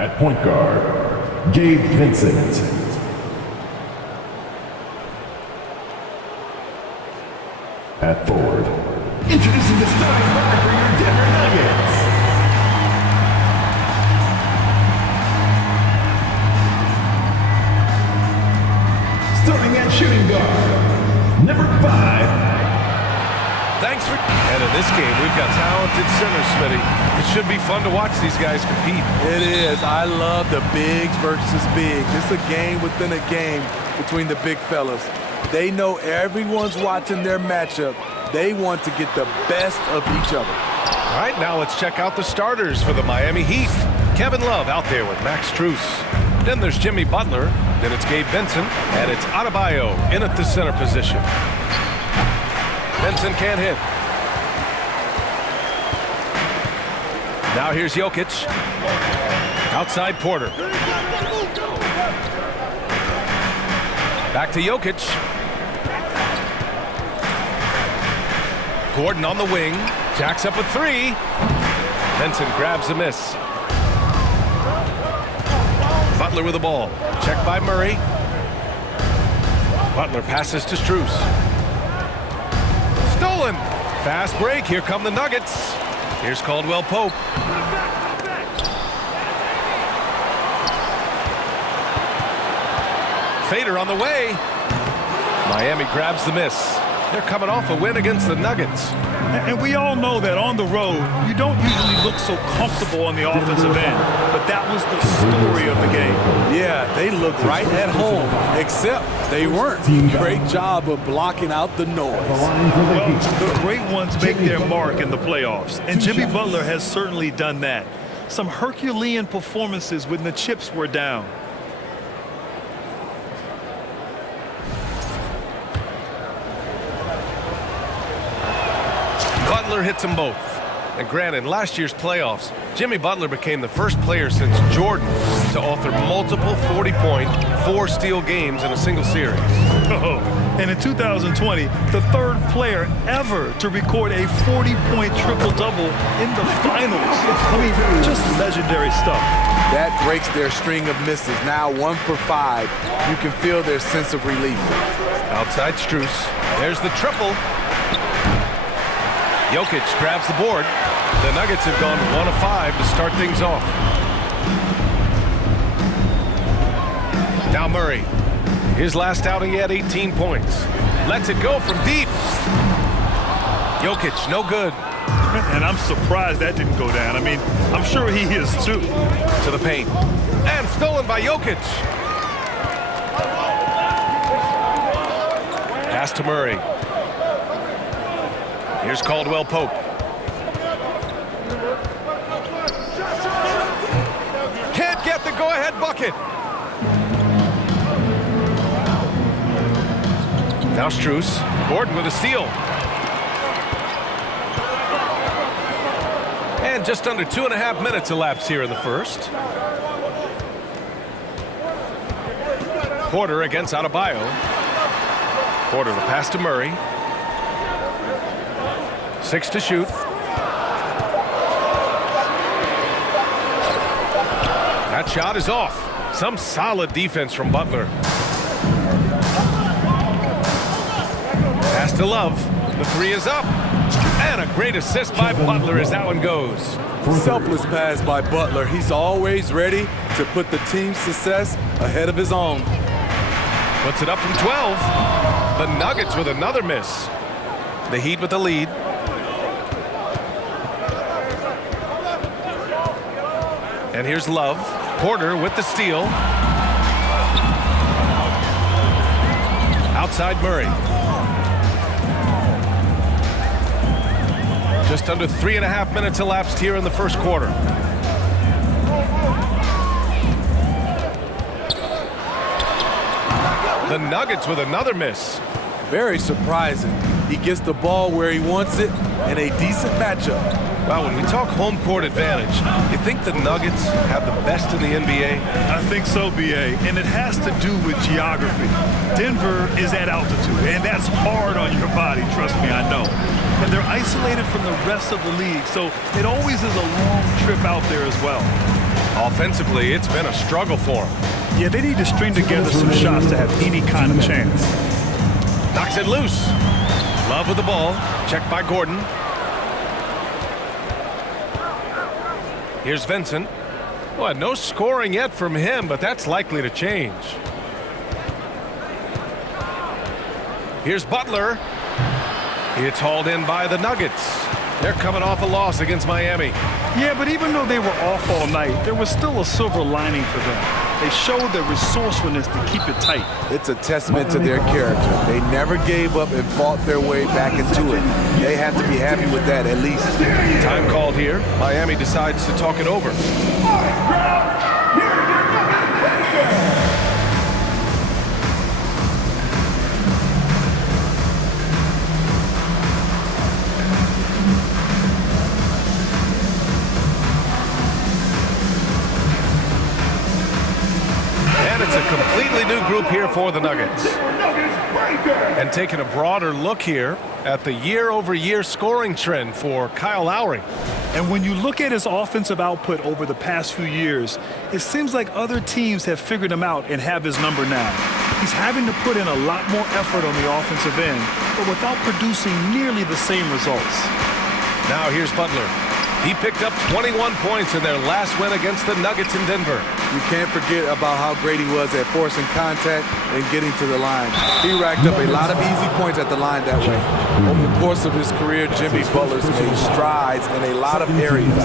At point guard, Gabe Vincent. At forward, introducing the starting five for your Denver Nuggets. Starting at shooting guard, number 5. Thanks for... And in this game, we've got talented centers, Smitty. It should be fun to watch these guys compete. It is. I love the bigs versus bigs. It's a game within a game between the big fellas. They know everyone's watching their matchup. They want to get the best of each other. All right, now let's check out the starters for the Miami Heat. Kevin Love out there with Max Strus. Then there's Jimmy Butler. Then it's Gabe Vincent. And it's Adebayo in at the center position. Vincent can't hit. Now here's Jokic. Outside Porter. Back to Jokic. Gordon on the wing. Jacks up a three. Vincent grabs a miss. Butler with the ball. Checked by Murray. Butler passes to Strus. Stolen. Fast break. Here come the Nuggets. Here's Caldwell Pope. Fader on the way. Miami grabs the miss. They're coming off a win against the Nuggets. And we all know that on the road, you don't usually look so comfortable on the offensive end. But that was the story of the game. Yeah, they looked right at home, except they weren't. Great job of blocking out the noise. Well, the great ones make their mark in the playoffs. And Jimmy Butler has certainly done that. Some Herculean performances when the chips were down. Butler hits them both. And granted, in last year's playoffs, Jimmy Butler became the first player since Jordan to author multiple 40-point, 4-steal games in a single series. Oh, and in 2020, the third player ever to record a 40-point triple-double in the finals. I mean, just legendary stuff. That breaks their string of misses. Now 1 for 5. You can feel their sense of relief. Outside Strus. There's the triple. Jokic grabs the board. The Nuggets have gone 1 of 5 to start things off. Now Murray. His last outing, he had 18 points. Lets it go from deep. Jokic, no good. And I'm surprised that didn't go down. I mean, I'm sure he is too. To the paint. And stolen by Jokic. Pass to Murray. Here's Caldwell Pope. Can't get the go-ahead bucket. Now Strus. Gordon with a steal. And just under 2.5 minutes elapsed here in the first. Porter against Adebayo. Porter the pass to Murray. 6 to shoot. That shot is off. Some solid defense from Butler. Pass to Love. The 3 is up. And a great assist by Butler as that one goes. Selfless pass by Butler. He's always ready to put the team's success ahead of his own. Puts it up from 12. The Nuggets with another miss. The Heat with the lead. And here's Love. Porter with the steal. Outside Murray. Just under 3.5 minutes elapsed here in the first quarter. The Nuggets with another miss. Very surprising. He gets the ball where he wants it in a decent matchup. Well, when we talk home court advantage, you think the Nuggets have the best in the NBA? I think so, B.A., and it has to do with geography. Denver is at altitude, and that's hard on your body, trust me, I know. And they're isolated from the rest of the league, so it always is a long trip out there as well. Offensively, it's been a struggle for him. Yeah, they need to string together some shots to have any kind of chance. Knocks it loose. Love with the ball. Checked by Gordon. Here's Vincent. Well, no scoring yet from him, but that's likely to change. Here's Butler. It's hauled in by the Nuggets. They're coming off a loss against Miami. Yeah, but even though they were off all night, there was still a silver lining for them. They showed their resourcefulness to keep it tight. It's a testament to their character. They never gave up and fought their way back into it. They have to be happy with that, at least. Time called here. Miami decides to talk it over. It's a completely new group here for the Nuggets. And taking a broader look here at the year-over-year scoring trend for Kyle Lowry. And when you look at his offensive output over the past few years, it seems like other teams have figured him out and have his number now. He's having to put in a lot more effort on the offensive end, but without producing nearly the same results. Now here's Butler. He picked up 21 points in their last win against the Nuggets in Denver. You can't forget about how great he was at forcing contact and getting to the line. He racked up a lot of easy points at the line that way. Over the course of his career, Jimmy Butler's made strides in a lot of areas.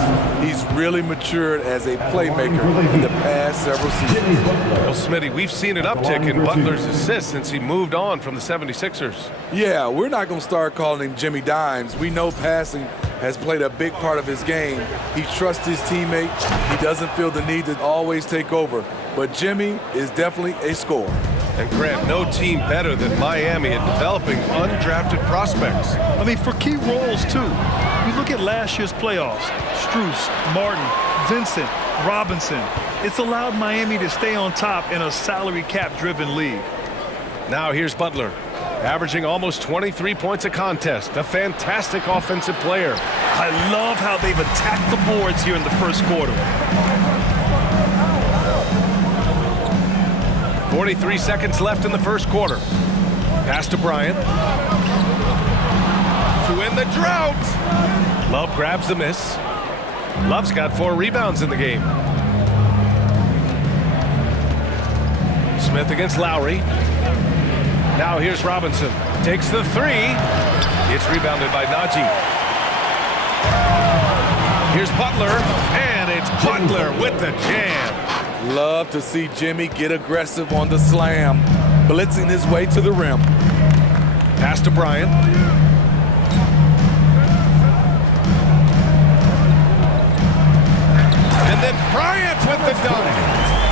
He's really matured as a playmaker in the past several seasons. Well, Smitty, we've seen an uptick in Butler's assists since he moved on from the 76ers. Yeah, we're not going to start calling him Jimmy Dimes. We know passing has played a big part of his game. He trusts his teammate. He doesn't feel the need to always take over. But Jimmy is definitely a scorer. And Grant, no team better than Miami at developing undrafted prospects. I mean, for key roles, too. You look at last year's playoffs. Strus, Martin, Vincent, Robinson. It's allowed Miami to stay on top in a salary cap-driven league. Now here's Butler, averaging almost 23 points a contest. A fantastic offensive player. I love how they've attacked the boards here in the first quarter. 43 seconds left in the first quarter. Pass to Bryant. To end the drought. Love grabs the miss. Love's got 4 rebounds in the game. Smith against Lowry. Now here's Robinson. Takes the 3. It's rebounded by Najee. Here's Butler. And it's Butler with the jam. Love to see Jimmy get aggressive on the slam, blitzing his way to the rim. Pass to Bryant. And then Bryant with the dunk.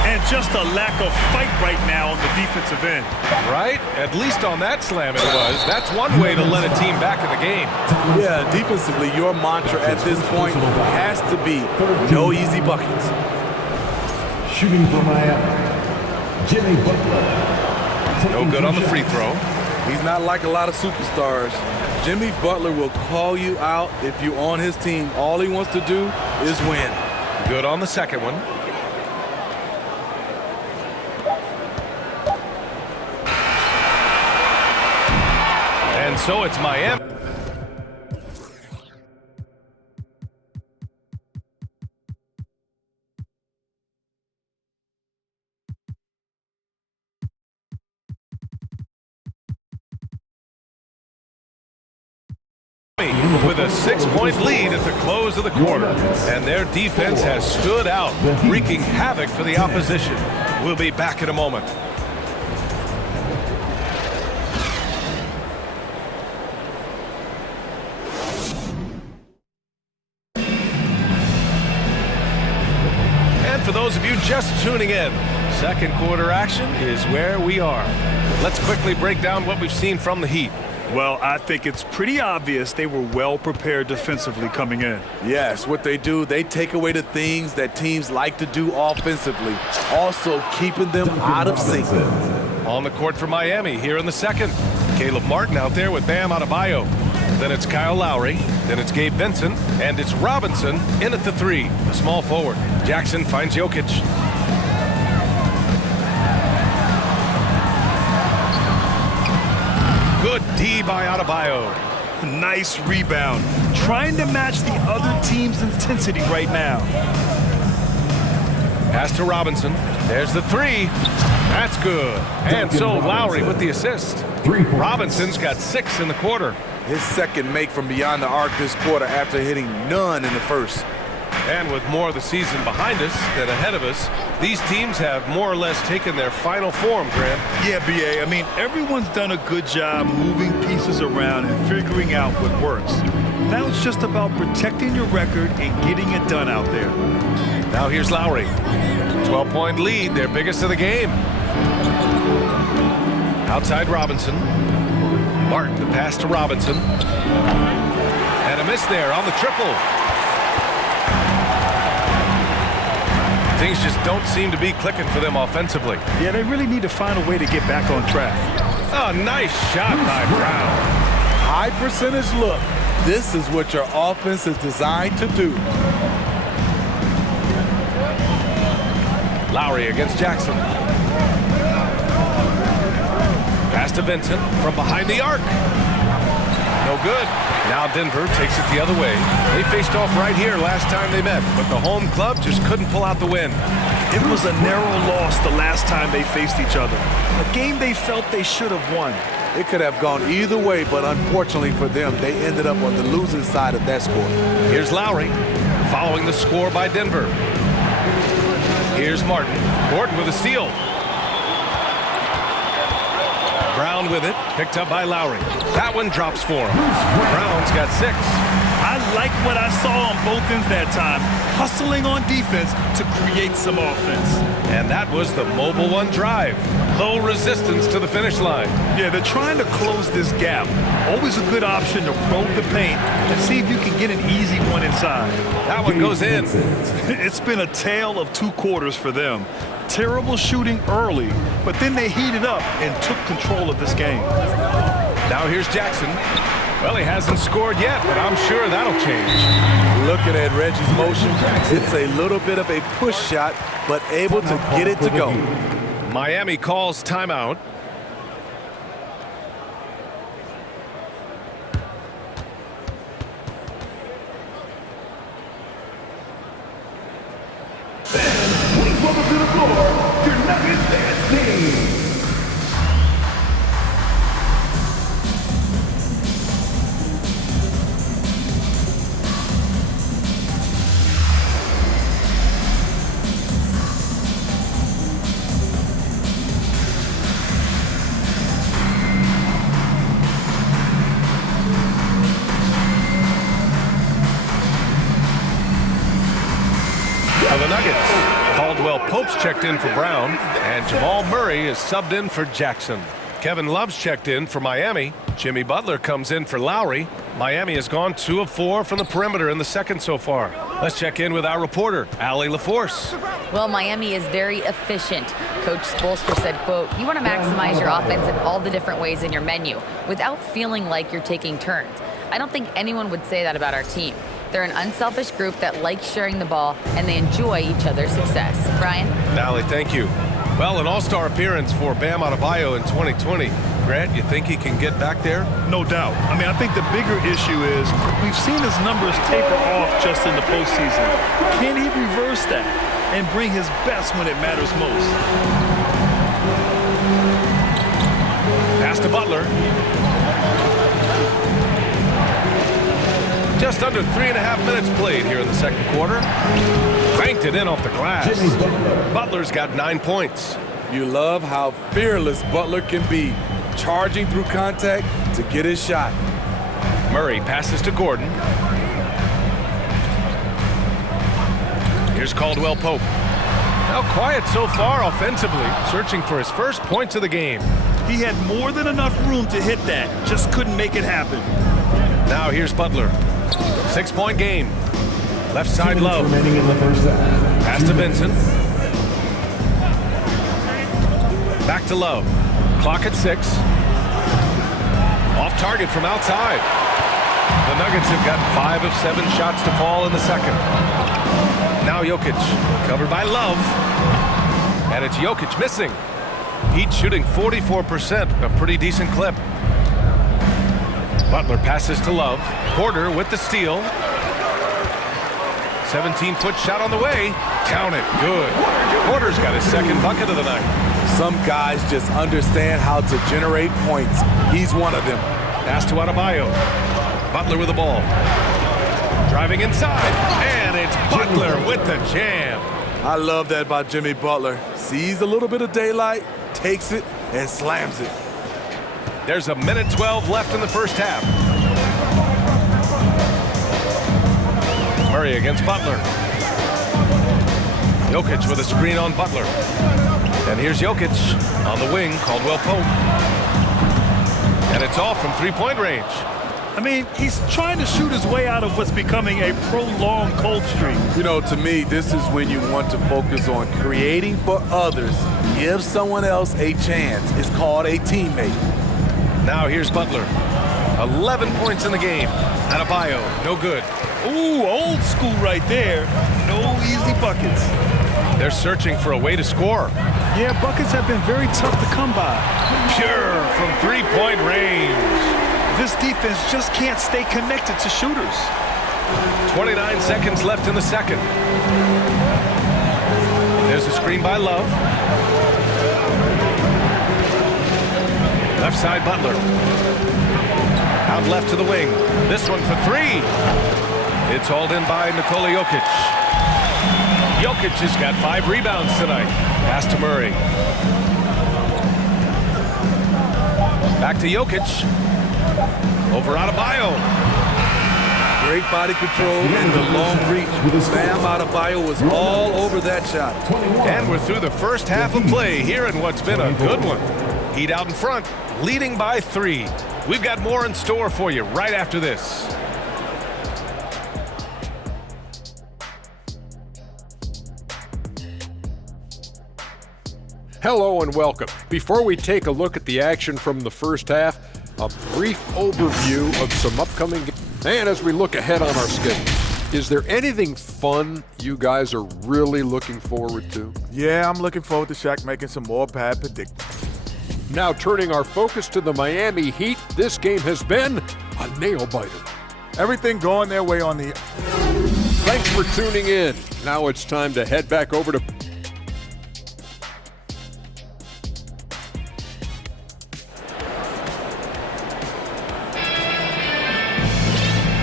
And just a lack of fight right now on the defensive end. Right? At least on that slam it was. That's one way to let a team back in the game. Yeah, defensively, your mantra at this point has to be no easy buckets. Shooting for Miami, Jimmy Butler. No good on the free throw. He's not like a lot of superstars. Jimmy Butler will call you out if you're on his team. All he wants to do is win. Good on the second one. And so it's Miami. With a 6-point lead at the close of the quarter. And their defense has stood out, wreaking havoc for the opposition. We'll be back in a moment. And for those of you just tuning in, second quarter action is where we are. Let's quickly break down what we've seen from the Heat. Well, I think it's pretty obvious they were well prepared defensively coming in. Yes, what they do, they take away the things that teams like to do offensively, also keeping them out of sync. On the court for Miami here in the second. Caleb Martin out there with Bam Adebayo. Then it's Kyle Lowry. Then it's Gabe Vincent. And it's Robinson in at the 3, a small forward. Jackson finds Jokic. Good D by Adebayo. Nice rebound. Trying to match the other team's intensity right now. Pass to Robinson. There's the 3. That's good. And so Lowry with the assist. 3 points. Robinson's got 6 in the quarter. His second make from beyond the arc this quarter after hitting none in the first. And with more of the season behind us than ahead of us, these teams have more or less taken their final form, Grant. Yeah, BA. I mean, everyone's done a good job moving pieces around and figuring out what works. Now it's just about protecting your record and getting it done out there. Now here's Lowry. 12-point lead, their biggest of the game. Outside Robinson. Martin, the pass to Robinson. And a miss there on the triple. Things just don't seem to be clicking for them offensively. Yeah, they really need to find a way to get back on track. Oh, nice shot by Brown. High percentage look. This is what your offense is designed to do. Lowry against Jackson. Pass to Vincent from behind the arc. No good. Now Denver takes it the other way. They faced off right here last time they met, but the home club just couldn't pull out the win. It was a narrow loss the last time they faced each other. A game they felt they should have won. It could have gone either way, but unfortunately for them, they ended up on the losing side of that score. Here's Lowry, following the score by Denver. Here's Martin. Gordon with a steal. Brown with it, picked up by Lowry. That one drops for him. Brown's got 6. I like what I saw on both ends that time, hustling on defense to create some offense. And that was the mobile one drive. Low resistance to the finish line. Yeah, they're trying to close this gap. Always a good option to probe the paint and see if you can get an easy one inside. That one goes in. It's been a tale of 2 quarters for them. Terrible shooting early, but then they heated up and took control of this game. Now here's Jackson. Well, he hasn't scored yet, but I'm sure that'll change. Looking at Reggie's motion, it's a little bit of a push shot, but able to get it to go. Miami calls timeout. Please welcome to the floor, your Nuggets dance team. For the Nuggets, Caldwell Pope's checked in for Brown, and Jamal Murray is subbed in for Jackson. Kevin Love's checked in for Miami. Jimmy Butler comes in for Lowry. Miami has gone 2 of 4 from the perimeter in the second so far. Let's check in with our reporter, Allie LaForce. Well, Miami is very efficient. Coach Spoelstra said, quote, "You want to maximize your offense in all the different ways in your menu without feeling like you're taking turns." I don't think anyone would say that about our team. They're an unselfish group that likes sharing the ball, and they enjoy each other's success. Brian? Allie, thank you. Well, an all-star appearance for Bam Adebayo in 2020. Grant, you think he can get back there? No doubt. I mean, I think the bigger issue is we've seen his numbers taper off just in the postseason. Can he reverse that and bring his best when it matters most? Pass to Butler. Just under 3.5 minutes played here in the second quarter. Banked it in off the glass. Butler's got 9 points. You love how fearless Butler can be, charging through contact to get his shot. Murray passes to Gordon. Here's Caldwell Pope. Now quiet so far offensively, searching for his first points of the game. He had more than enough room to hit that, just couldn't make it happen. Now here's Butler. 6-point game. Left side low. Remaining in the first half. Pass to Vincent. Back to Love. Clock at 6. Off target from outside. The Nuggets have got 5 of 7 shots to fall in the second. Now Jokic, covered by Love. And it's Jokic missing. Heat shooting 44%, a pretty decent clip. Butler passes to Love. Porter with the steal. 17-foot shot on the way. Count it. Good. Porter's got his second bucket of the night. Some guys just understand how to generate points. He's one of them. Pass to Adebayo. Butler with the ball. Driving inside. And it's Butler with the jam. I love that about Jimmy Butler. Sees a little bit of daylight, takes it, and slams it. There's a minute 12 left in the first half. Murray against Butler. Jokic with a screen on Butler. And here's Jokic on the wing, Caldwell Pope. And it's off from three-point range. I mean, he's trying to shoot his way out of what's becoming a prolonged cold streak. You know, to me, this is when you want to focus on creating for others. Give someone else a chance. It's called a teammate. Now here's Butler. 11 points in the game. Adebayo, no good. Ooh, old school right there. No easy buckets. They're searching for a way to score. Yeah, buckets have been very tough to come by. Pure from three-point range. This defense just can't stay connected to shooters. 29 seconds left in the second. There's a screen by Love. Left side Butler. Out left to the wing. This one for three. It's hauled in by Nikola Jokic. Jokic has got 5 rebounds tonight. Pass to Murray. Back to Jokic. Over Adebayo. Great body control and the long reach. Bam Adebayo was all over that shot. And we're through the first half of play here in what's been a good one. Heat out in front, leading by 3. We've got more in store for you right after this. Hello and welcome. Before we take a look at the action from the first half, a brief overview of some upcoming games. And as we look ahead on our schedule, is there anything fun you guys are really looking forward to? Yeah, I'm looking forward to Shaq making some more bad predictions. Now turning our focus to the Miami Heat, this game has been a nail-biter. Everything going their way on the... Thanks for tuning in. Now it's time to head back over to...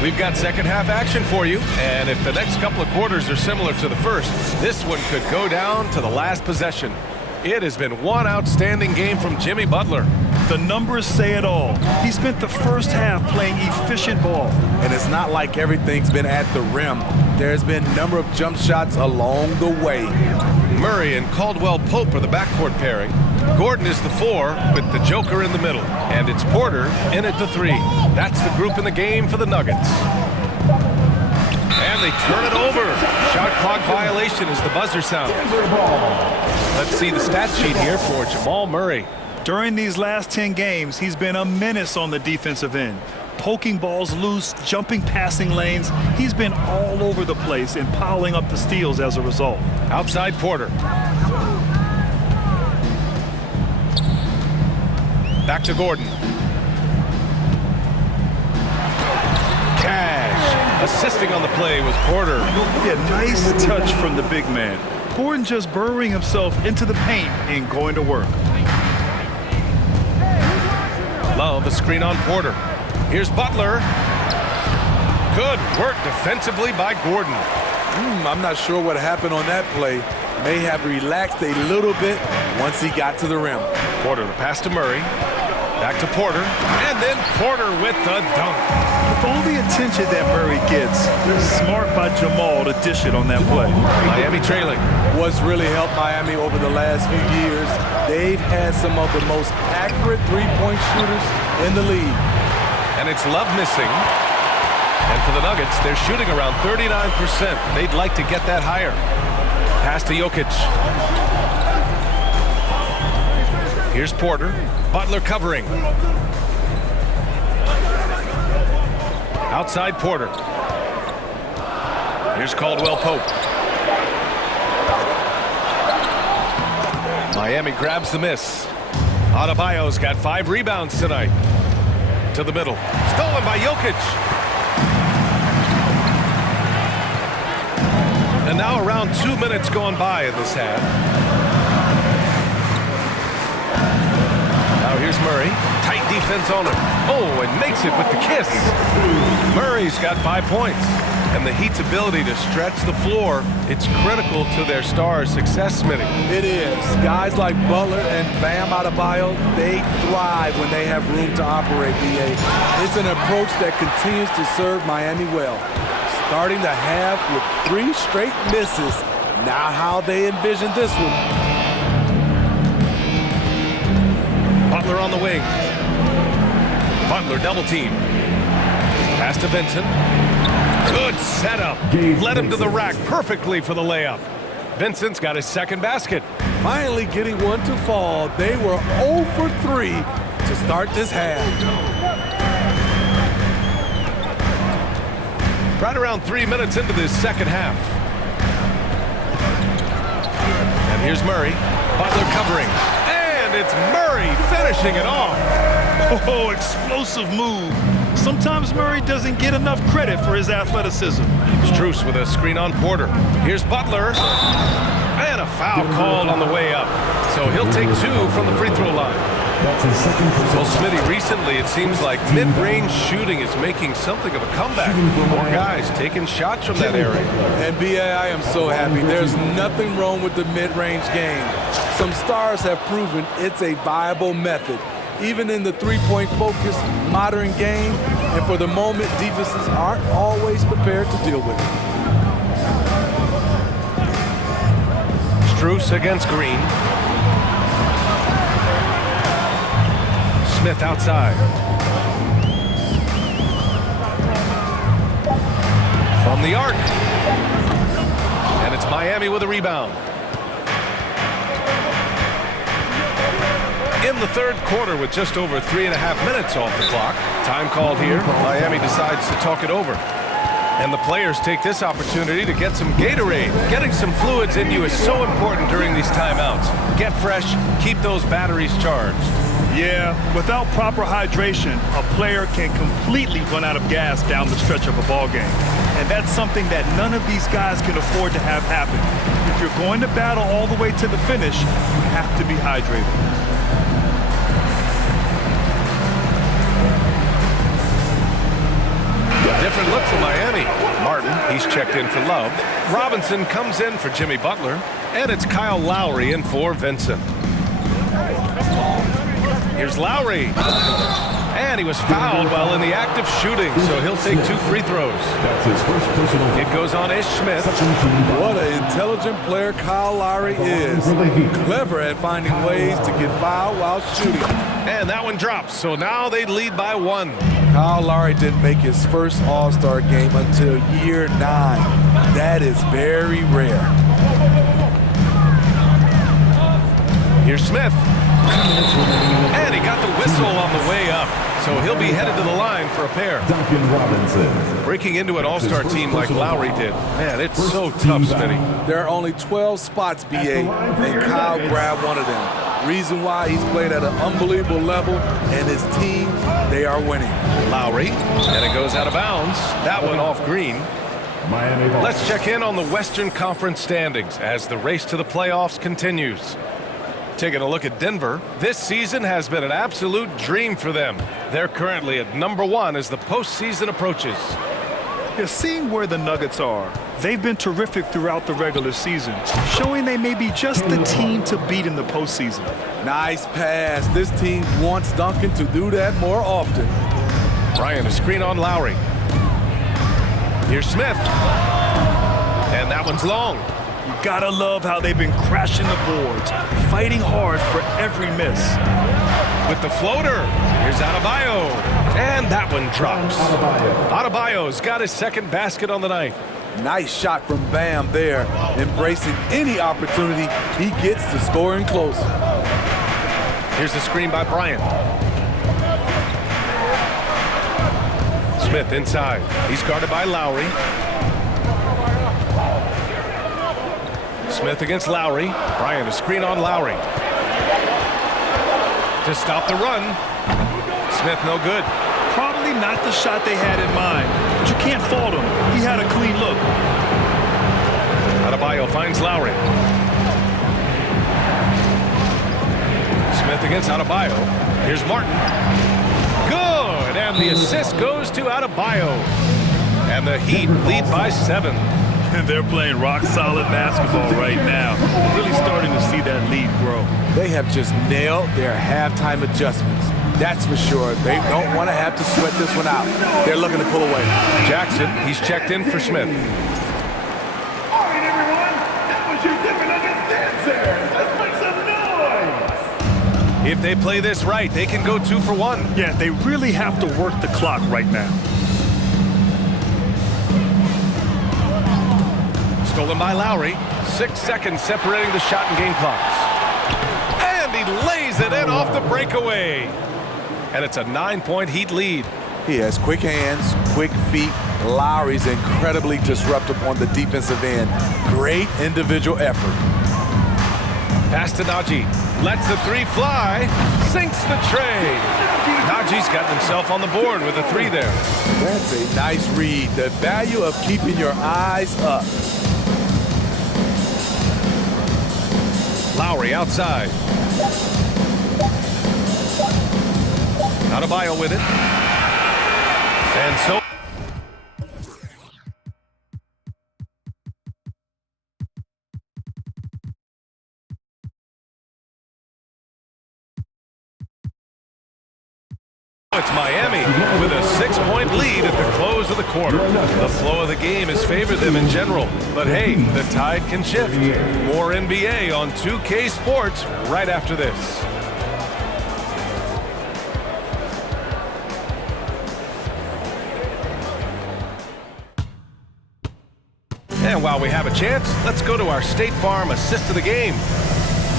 We've got second half action for you, and if the next couple of quarters are similar to the first, this one could go down to the last possession. It has been one outstanding game from Jimmy Butler. The numbers say it all. He spent the first half playing efficient ball. And it's not like everything's been at the rim. There's been a number of jump shots along the way. Murray and Caldwell Pope are the backcourt pairing. Gordon is the 4 with the Joker in the middle. And it's Porter in at the 3. That's the group in the game for the Nuggets. And they turn it over. Shot clock violation as the buzzer sounds. Let's see the stat sheet here for Jamal Murray. During these last 10 games, he's been a menace on the defensive end. Poking balls loose, jumping passing lanes. He's been all over the place and piling up the steals as a result. Outside Porter. Back to Gordon. Cash. Assisting on the play was Porter. Yeah, nice touch from the big man. Gordon just burrowing himself into the paint and going to work. Love a screen on Porter. Here's Butler. Good work defensively by Gordon. I'm not sure what happened on that play. May have relaxed a little bit once he got to the rim. Porter the pass to Murray. Back to Porter. And then Porter with the dunk. With all the attention that Murray gets, smart by Jamal to dish it on that play. Miami trailing. What's really helped Miami over the last few years, they've had some of the most accurate three-point shooters in the league. And it's Love missing. And for the Nuggets, they're shooting around 39%. They'd like to get that higher. Pass to Jokic. Here's Porter. Butler covering. Outside Porter. Here's Caldwell Pope. Miami grabs the miss. Adebayo's got 5 rebounds tonight. To the middle. Stolen by Jokic. And now around 2 minutes gone by in this half. Now here's Murray. Tight defense on him. Oh, and makes it with the kiss. Murray's got 5 points. And the Heat's ability to stretch the floor, it's critical to their stars' success, Smitty. It is. Guys like Butler and Bam Adebayo, they thrive when they have room to operate, B.A. It's an approach that continues to serve Miami well. Starting the half with 3 straight misses. Now how they envision this one. Butler on the wing. Butler double team. Pass to Vincent. Good setup. Led him to the rack perfectly for the layup. Vincent's got his second basket. Finally getting one to fall. They were 0 for 3 to start this half. Right around 3 minutes into this second half. And here's Murray. Butler covering. And it's Murray finishing it off. Oh, explosive move. Sometimes Murray doesn't get enough credit for his athleticism. Strus with a screen on Porter. Here's Butler. And a foul called on the way up. So he'll take 2 from the free throw line. That's his second Well, Smitty, recently it seems like mid-range shooting is making something of a comeback. More guys taking shots from that area. And B.A., I am so happy. There's nothing wrong with the mid-range game. Some stars have proven it's a viable method. Even in the three-point focused modern game, and for the moment, defenses aren't always prepared to deal with it. Strus against Green. Smith outside. From the arc. And it's Miami with a rebound. In the third quarter with just over 3.5 minutes off the clock. Time called here. Miami decides to talk it over. And the players take this opportunity to get some Gatorade. Getting some fluids in you is so important during these timeouts. Get fresh, keep those batteries charged. Yeah, without proper hydration, a player can completely run out of gas down the stretch of a ball game. And that's something that none of these guys can afford to have happen. If you're going to battle all the way to the finish, you have to be hydrated. Different look for Miami. Martin, he's checked in for Love. Robinson comes in for Jimmy Butler. And it's Kyle Lowry in for Vincent. Here's Lowry. And he was fouled while in the act of shooting, so he'll take 2 free throws. That's his first personal. It goes on Ish Smith. What an intelligent player Kyle Lowry is. Clever at finding ways to get fouled while shooting. And that one drops, so now they lead by 1. Kyle Lowry didn't make his first All-Star game until year 9. That is very rare. Here's Smith. And he got the whistle on the way up. So he'll be headed to the line for a pair. Duncan Robinson. Breaking into an all-star team like Lowry did. Man, it's so tough, Smitty. There are only 12 spots, B.A., and Kyle grabbed one of them. Reason why he's played at an unbelievable level, and his teams, they are winning. Lowry, and it goes out of bounds. That one off Green. Miami ball. Let's check in on the Western Conference standings as the race to the playoffs continues. Taking a look at Denver, this season has been an absolute dream for them. They're currently at number 1 as the postseason approaches. Yeah, seeing where the Nuggets are, they've been terrific throughout the regular season, showing they may be just the team to beat in the postseason. Nice pass. This team wants Duncan to do that more often. Bryant, a screen on Lowry. Here's Smith. And that one's long. You gotta love how they've been crashing the boards, fighting hard for every miss. With the floater, here's Adebayo. And that one drops. Adebayo's got his second basket on the night. Nice shot from Bam there, embracing any opportunity he gets to scoring close. Here's the screen by Bryant. Smith inside. He's guarded by Lowry. Smith against Lowry. Bryant, a screen on Lowry. To stop the run. Smith no good. Probably not the shot they had in mind, but you can't fault him. He had a clean look. Adebayo finds Lowry. Smith against Adebayo. Here's Martin. Good, and the assist goes to Adebayo. And the Heat lead by 7. They're playing rock-solid basketball right now. Really starting to see that lead grow. They have just nailed their halftime adjustments. That's for sure. They don't want to have to sweat this one out. They're looking to pull away. Jackson, he's checked in for Smith. All right, everyone. That was your dipping nuggets dancer. Let's make some noise. If they play this right, they can go 2 for 1. Yeah, they really have to work the clock right now. Stolen by Lowry. 6 seconds separating the shot and game clocks. And he lays it in off the breakaway. And it's a 9-point Heat lead. He has quick hands, quick feet. Lowry's incredibly disruptive on the defensive end. Great individual effort. Pass to Najee. Lets the 3 fly. Sinks the tray. Najee's gotten himself on the board with a 3 there. That's a nice read. The value of keeping your eyes up. Lowry outside. Adebayo with it. And so it's Miami with a 6-point lead at the close of the quarter. The flow of the game has favored them in general. But hey, the tide can shift. More NBA on 2K Sports right after this. And while we have a chance, let's go to our State Farm assist of the game.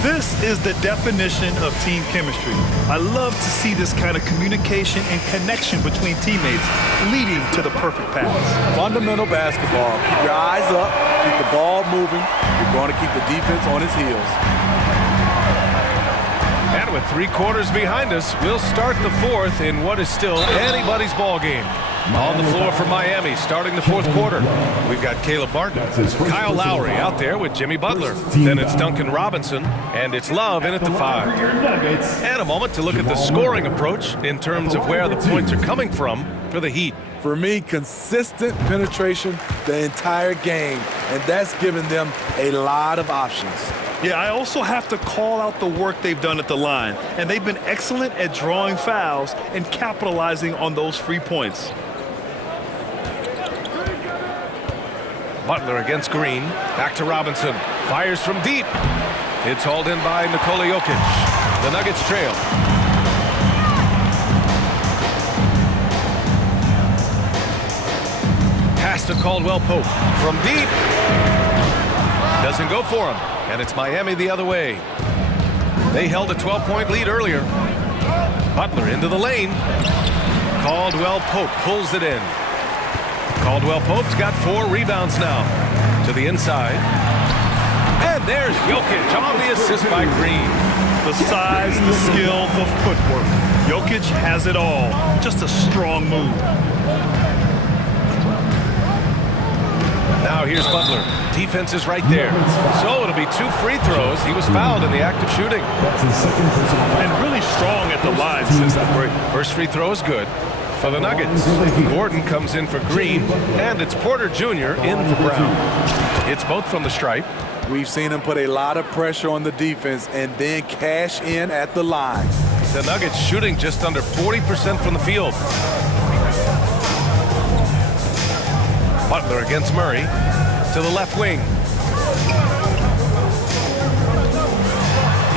This is the definition of team chemistry. I love to see this kind of communication and connection between teammates leading to the perfect pass. Fundamental basketball. Keep your eyes up, keep the ball moving. You're going to keep the defense on its heels. And with 3 quarters behind us, we'll start the 4th in what is still anybody's ball game. On the floor for Miami, starting the 4th quarter. We've got Caleb Martin, Kyle Lowry out there with Jimmy Butler. Then it's Duncan Robinson, and it's Love in at the 5. And a moment to look at the scoring approach in terms of where the points are coming from for the Heat. For me, consistent penetration the entire game, and that's given them a lot of options. Yeah, I also have to call out the work they've done at the line, and they've been excellent at drawing fouls and capitalizing on those free points. Butler against Green. Back to Robinson. Fires from deep. It's hauled in by Nikola Jokic. The Nuggets trail. Pass to Caldwell Pope. From deep. Doesn't go for him. And it's Miami the other way. They held a 12-point lead earlier. Butler into the lane. Caldwell Pope pulls it in. Caldwell Pope's got 4 rebounds now. To the inside. And there's Jokic on the assist by Green. The size, the skill, the footwork. Jokic has it all. Just a strong move. Now here's Butler. Defense is right there. So it'll be 2 free throws. He was fouled in the act of shooting. And really strong at the line since the break. First free throw is good for the Nuggets. Gordon comes in for Green, and it's Porter Jr. in for Brown. It's both from the stripe. We've seen him put a lot of pressure on the defense and then cash in at the line. The Nuggets shooting just under 40% from the field. Butler against Murray to the left wing.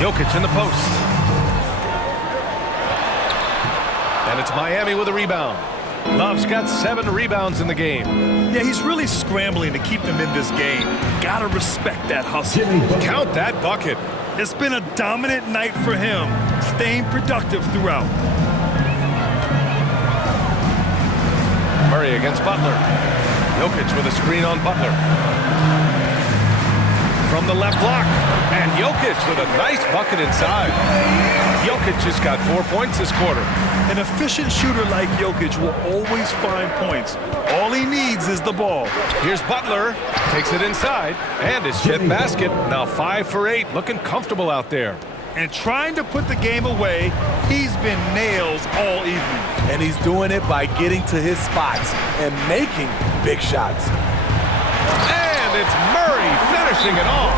Jokic in the post. And it's Miami with a rebound. Love's got 7 rebounds in the game. Yeah, he's really scrambling to keep them in this game. Gotta respect that hustle. Count that bucket. It's been a dominant night for him, staying productive throughout. Murray against Butler. Jokic with a screen on Butler. From the left block. And Jokic with a nice bucket inside. Jokic just got 4 points this quarter. An efficient shooter like Jokic will always find points. All he needs is the ball. Here's Butler. Takes it inside. And his fifth basket. Now 5 for 8. Looking comfortable out there. And trying to put the game away, he's been nails all evening. And he's doing it by getting to his spots and making big shots. And it's Murray finishing it off.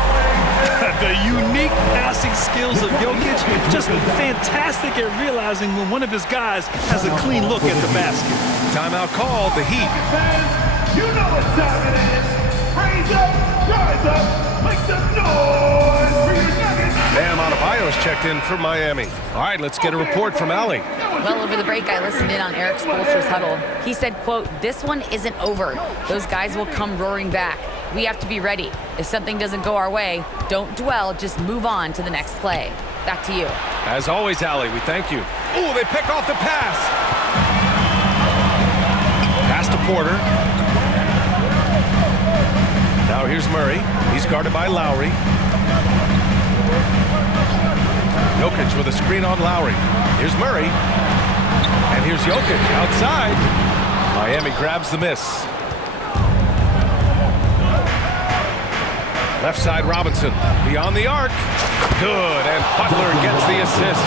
The unique passing skills of Jokic, just fantastic at realizing when one of his guys has a clean look at the basket. Timeout called, the Heat. Fans, you know what time it is. Raise up, rise up, make some noise for your Nuggets. Bam Adebayo's checked in for Miami. All right, let's get a report from Allie. Well, over the break, I listened in on Eric Spoelstra's huddle. He said, quote, "This one isn't over. Those guys will come roaring back. We have to be ready. If something doesn't go our way, don't dwell, just move on to the next play." Back to you. As always, Allie, we thank you. Ooh, they pick off the pass. Pass to Porter. Now here's Murray. He's guarded by Lowry. Jokic with a screen on Lowry. Here's Murray. And here's Jokic outside. Miami grabs the miss. Left side Robinson. Beyond the arc. Good. And Butler gets the assist.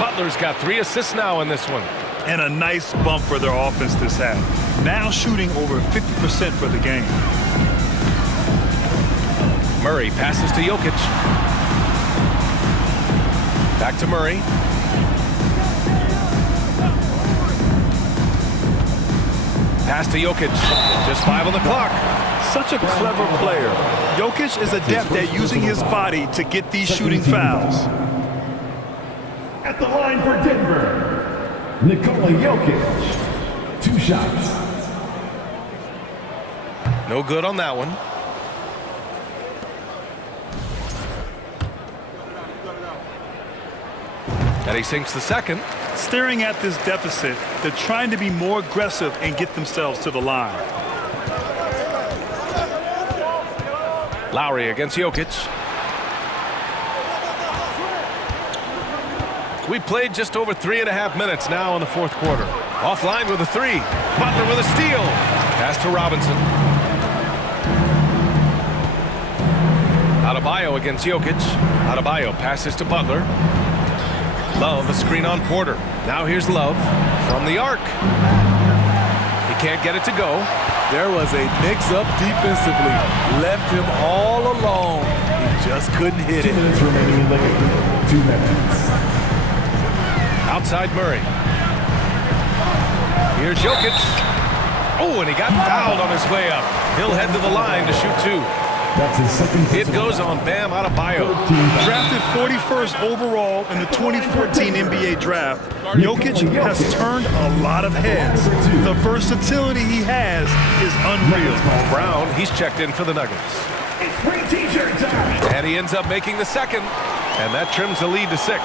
Butler's got 3 assists now in this one. And a nice bump for their offense this half. Now shooting over 50% for the game. Murray passes to Jokic. Back to Murray. Pass to Jokic. Just 5 on the clock. Such a clever player. Jokic is adept at using his body to get these shooting fouls. At the line for Denver, Nikola Jokic. 2 shots. No good on that one. And he sinks the second. Staring at this deficit, they're trying to be more aggressive and get themselves to the line. Lowry against Jokic. We played just over 3.5 minutes now in the fourth quarter. Offline with a 3. Butler with a steal. Pass to Robinson. Adebayo against Jokic. Adebayo passes to Butler. Love, a screen on Porter. Now here's Love from the arc. He can't get it to go. There was a mix-up defensively. Left him all alone. He just couldn't hit it. 2 minutes remaining in the game. 2 minutes. Outside Murray. Here's Jokic. Oh, and he got fouled on his way up. He'll head to the line to shoot 2. That's his second. It goes on Bam Adebayo. Drafted 41st overall in the 2014 NBA draft, Jokic has turned a lot of heads. The versatility he has is unreal. Brown, he's checked in for the Nuggets. It's free t-shirt time. And he ends up making the second. And that trims the lead to 6.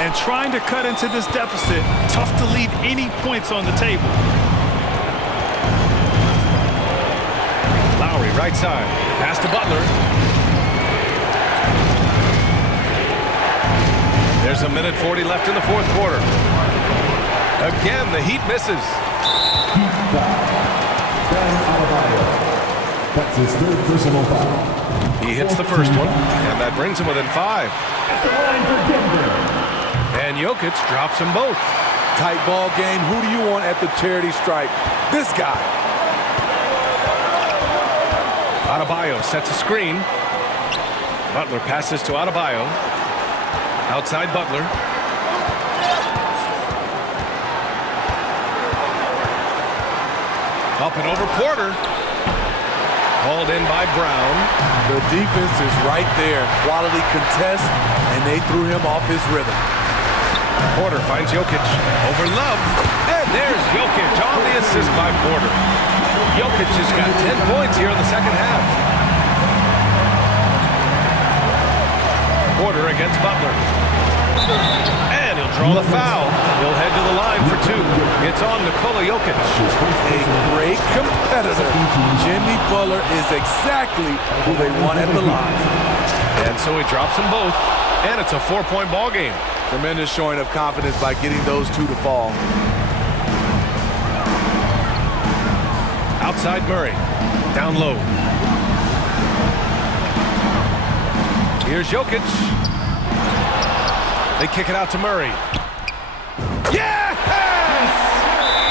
And trying to cut into this deficit, tough to leave any points on the table. Lowry, right side. Pass to Butler. There's 1:40 left in the fourth quarter. Again, the Heat misses. Heat foul. Bam Adebayo. That's his 3rd personal foul. He hits the first one, and that brings him within 5. At the line for Denver. And Jokic drops them both. Tight ball game. Who do you want at the charity stripe? This guy. Adebayo sets a screen. Butler passes to Adebayo. Outside Butler. Up and over Porter. Called in by Brown. The defense is right there. Quality contest, and they threw him off his rhythm. Porter finds Jokic. Over Love. And there's Jokic on the assist by Porter. Jokic has got 10 points here in the second half. Porter against Butler. And he'll draw the foul. He'll head to the line for two. It's on Nikola Jokic. A great competitor. Jimmy Butler is exactly who they want at the line. And so he drops them both, and it's a 4-point ball game. Tremendous showing of confidence by getting those two to fall. Outside Murray, down low. Here's Jokic. They kick it out to Murray. Yes!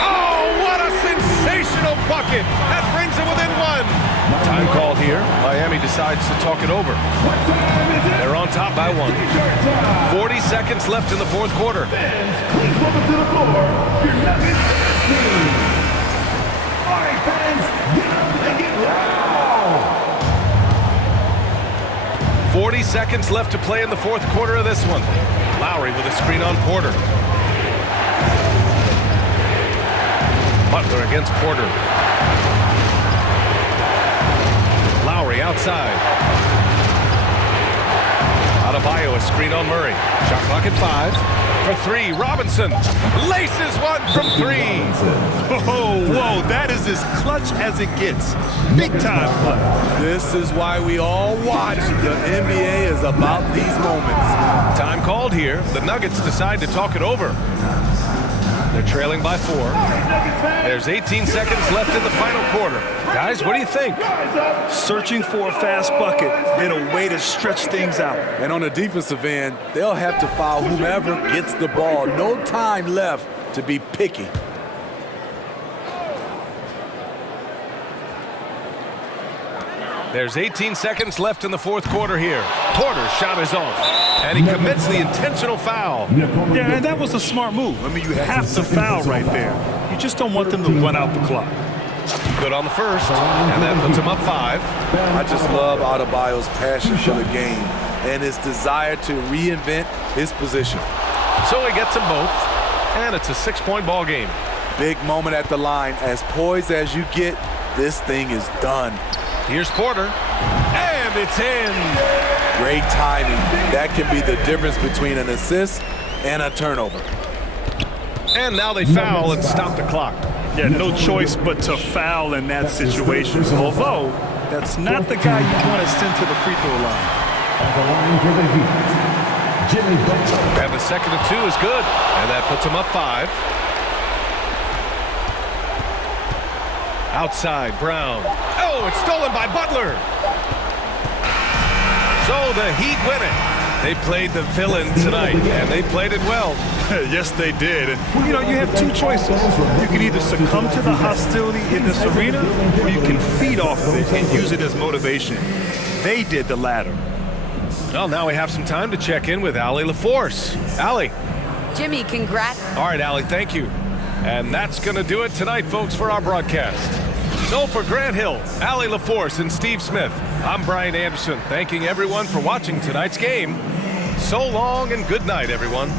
Oh, what a sensational bucket! That brings them within one. Time called here. Miami decides to talk it over. They're on top by one. 40 seconds left in the fourth quarter. Please welcome to the floor, your Nuggets team. All right, fans, get up and get loud. 40 seconds left to play in the fourth quarter of this one. Lowry with a screen on Porter. Butler against Porter. Lowry outside. Adebayo a screen on Murray. Shot clock at 5. For 3, Robinson laces one from 3. Oh, whoa, that is as clutch as it gets. Big time play. This is why we all watch. The NBA is about these moments. Time called here. The Nuggets decide to talk it over. They're trailing by 4. There's 18 seconds left in the final quarter. Guys, what do you think? Searching for a fast bucket and a way to stretch things out. And on the defensive end, they'll have to foul whomever gets the ball. No time left to be picky. There's 18 seconds left in the fourth quarter here. Porter's shot is off, and he commits the intentional foul. Yeah, and that was a smart move. I mean, you have to foul right there. You just don't want them to run out the clock. Good on the first, and that puts him up 5. I just love Adebayo's passion for the game and his desire to reinvent his position. So he gets them both, and it's a 6-point ball game. Big moment at the line. As poised as you get, this thing is done. Here's Porter, and it's in. Great timing. That can be the difference between an assist and a turnover. And now they foul and stop the clock. Yeah, no choice but to foul in that situation. Although, that's not the guy you want to send to the free throw line. At the line for the Heat, Jimmy Butler. And the second of 2 is good, and that puts him up 5. Outside, Brown. Oh, it's stolen by Butler. So the Heat win it. They played the villain tonight, and they played it well. Yes, they did. And, you know, you have two choices. You can either succumb to the hostility in this arena, or you can feed off of it and use it as motivation. They did the latter. Well, now we have some time to check in with Allie LaForce. Allie. Jimmy, congrats. All right, Allie, thank you. And that's going to do it tonight, folks, for our broadcast. So for Grant Hill, Allie LaForce, and Steve Smith, I'm Brian Anderson, thanking everyone for watching tonight's game. So long and good night, everyone.